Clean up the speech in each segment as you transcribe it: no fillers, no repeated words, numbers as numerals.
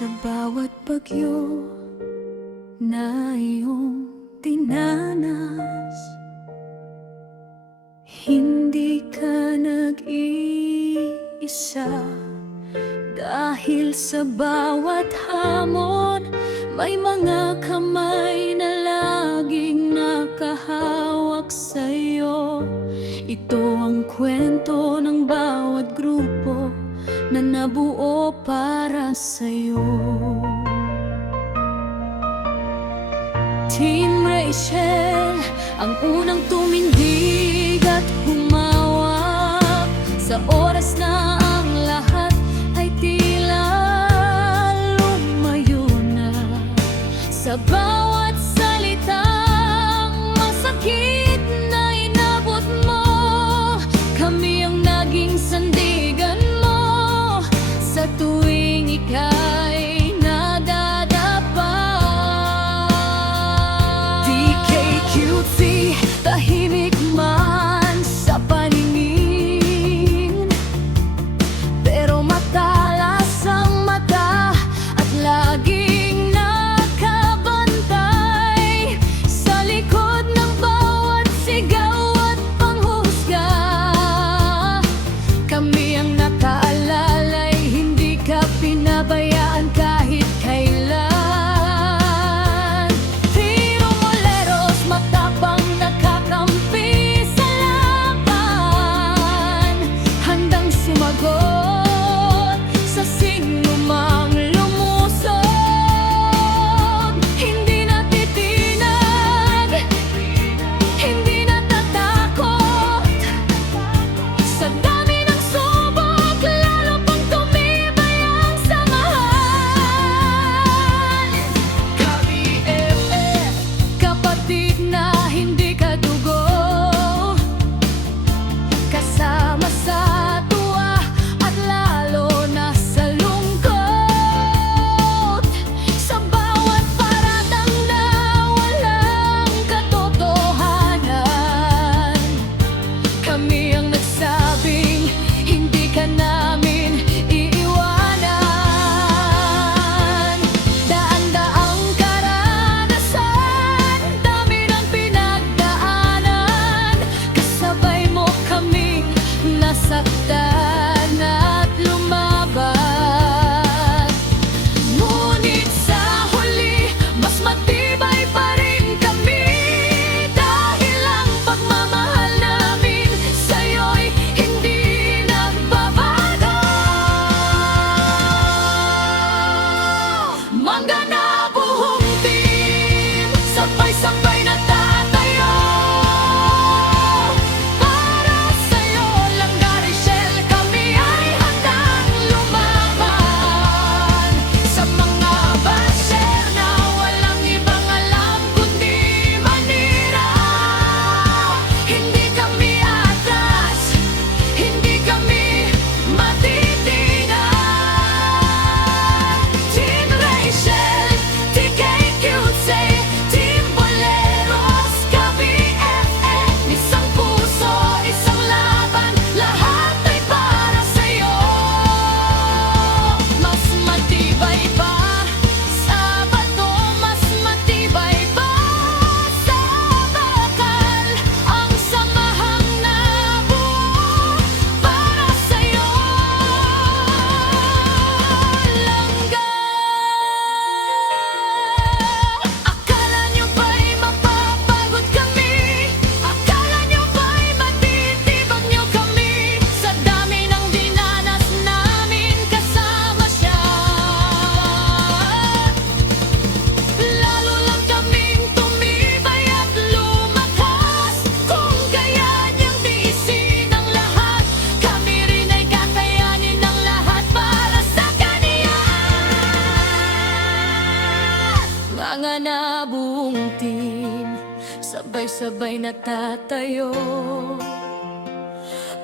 Sa bawat bagyo na iyong dinanas, hindi ka nag-iisa. Dahil sa bawat hamon, may mga kamay na laging nakahawak sa'yo. Ito ang kwento ng bawat grupo na nabuo para sa'yo. Team Rachel, ang unang tumindig at humawak sa oras na ang lahat ay tila lumayo na. Sa bawat salitang masakit na inabot mo, kami ang naging sandigan mo sa tuwing ika'y nadadapa. DKQT, tahimik man sa paningin, pero matalas ang mata at laging nakabantay sa likod ng bawat sigaw at panghuhusga. Kami ang nakaalalay, hindi ka pinabayaan kahit kailan. Tiro moleros, matapang nakakampi sa laban, handang sumagot sa sino mang lumusog. Hindi natitinag, hindi natatakot sa dami ng subok, lalo pang tumibay ang samahan. Kami FF, kapatid na hindi kadugo, kasama sa tuwa at lalo na sa lungkot. Sa bawat paratang na walang katotohanan, kami ang nagsabing hindi ka namin iiwanan. Daan-daang karanasan, dami ng pinagdaanan, kasabay mo kami nasaktan at lumaban. Ngunit sa huli, mas matibay pa rin kami, dahil ang pagmamahal namin sa'yo'y hindi nagbabago. Manggana buong team, sabay-sabay na tatayo. Para sa'yo lang, Rachel, kami ay handang lumaban. Sa mga basher na walang ibang alam kundi manira, hindi kami atras, hindi kami matitinag. Team Rachel, TKQT, Team Boleros, kami FF, isang puso, isang laban, lahat ay para sa'yo. Mas matibay pa sa bato, mas matibay pa sa bakal, ang samahang nabuo para sa'yo. Langga, akala nyo ba'y mapapagod kami? Akala nyo ba'y matitibag nyo kami? Sa dami ng dinanas namin, kasama siya. Lalo lang kaming tumibay at lumakas. Kung kaya niyang tiisin ang lahat, kami rin ay kakayanin ang lahat para sa kaniya. Mga nabuong team, sabay-sabay na tatayo.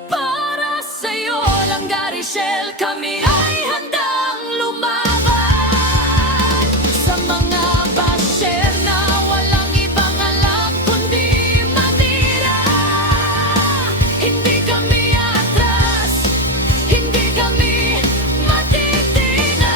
Para sa'yo lang, Rachel, kami ay handang lumaban. Sa mga basher na walang ibang alam kundi manira, hindi kami atras, hindi kami matitinag.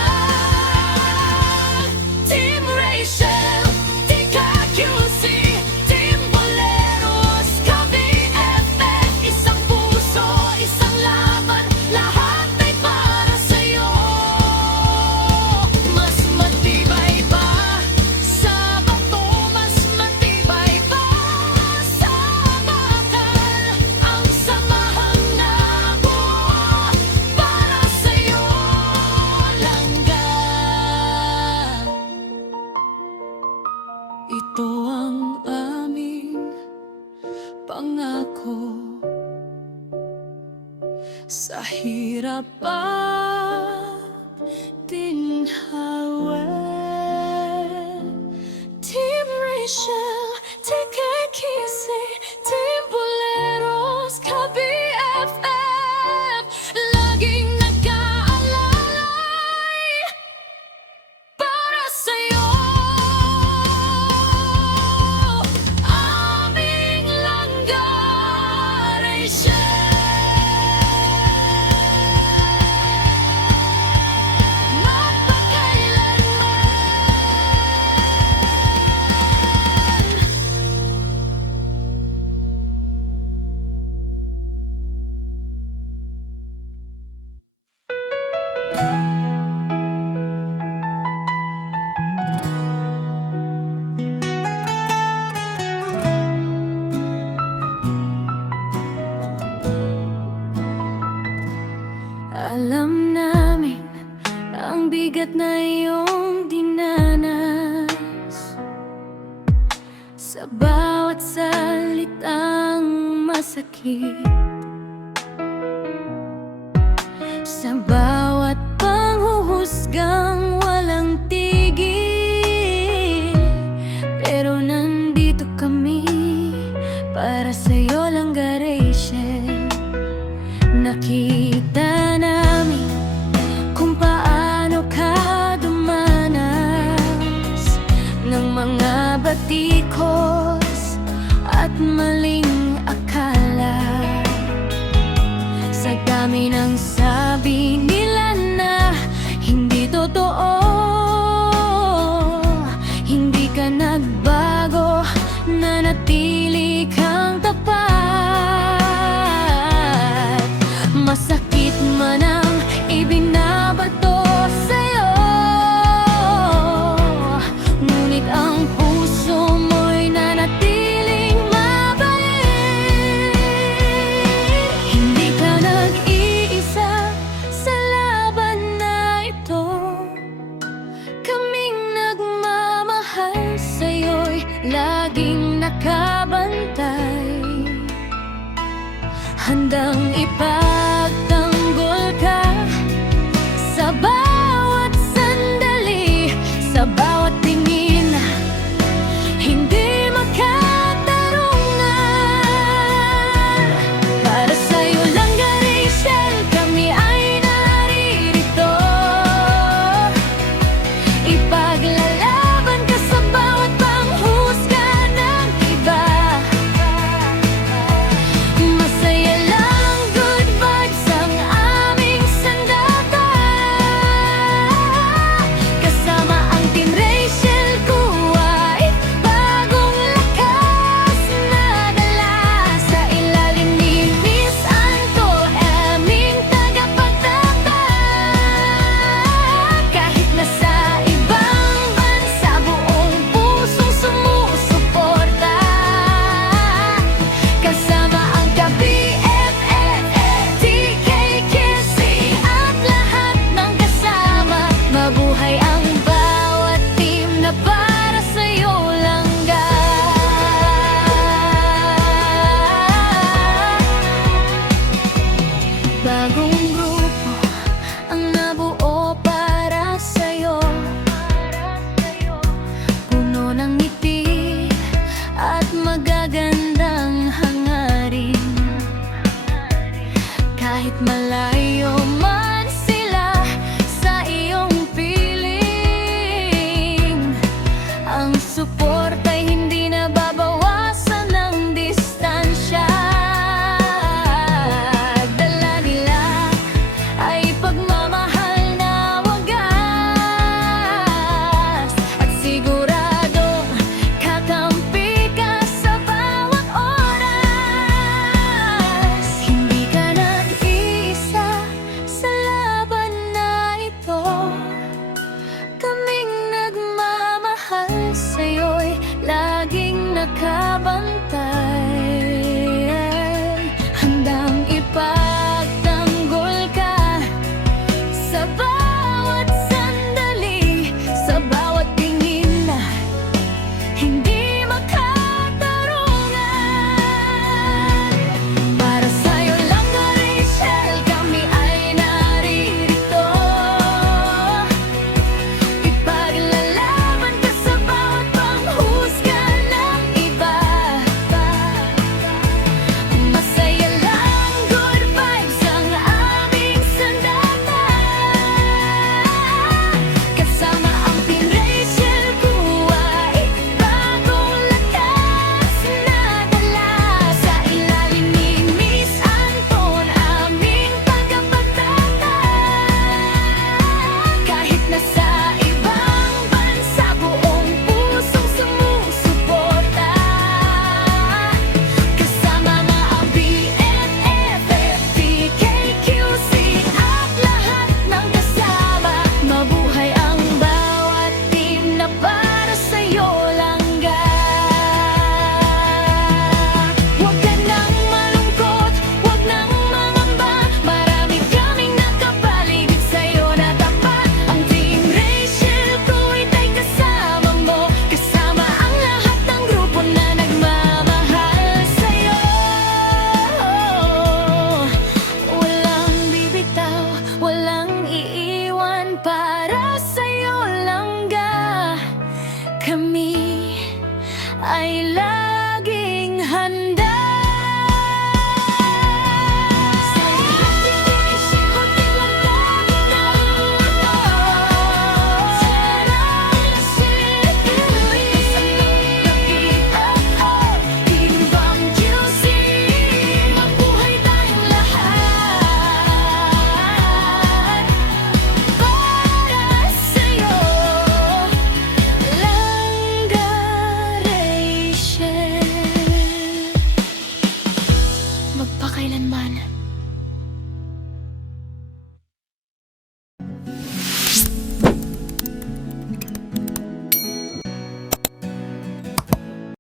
sa hirap at ginhawa. Team Rachel, TKKC, Team Boleros, ka-BFF, laging nag-aalalay para sa'yo. Aming langga, Rachel. Alam namin ang bigat na iyong dinanas, sa bawat salitang masakit, sa bawat panghuhusgang walang tigil. Pero nandito kami para sa'yo lang, Rachel. Nakita namin kung paano ka dumanas ng mga batikos at maling akala. Sa dami ng sabi nila na hindi totoo, hindi ka nagbago, nanatili kang tapat. Masakit man ang ibinabato sa'yo, ngunit ang puso mo'y nanatiling mabait. Hindi ka nag-iisa sa laban na ito, kaming nagmamahal sa'yo'y laging nakabantay, handang ipagtanggol ka sa bawat sandali, sa bawat tingin, hindi makatarungan. Para sa'yo lang, Rachel, kami ay naririto. Ipaglalaban ka sa bawat panghusga ng iba. Masaya lang, good vibes ang aming sandata. Kasama ang Team Rachel, kuwa'y bagong lakas na dala. Sa ilalim ni Miss Anto, aming tagapagtatag. Kahit nasa ibang bansa, buong pusong sumusuporta. Kasama ang ka-BFF, TKKC at lahat ng kasama. Mabuhay ang bawat team na para sa'yo langga. Bagong grupo ang nabuo para sa'yo, puno ng ngiti at magagandang hangarin. Kahit malayo man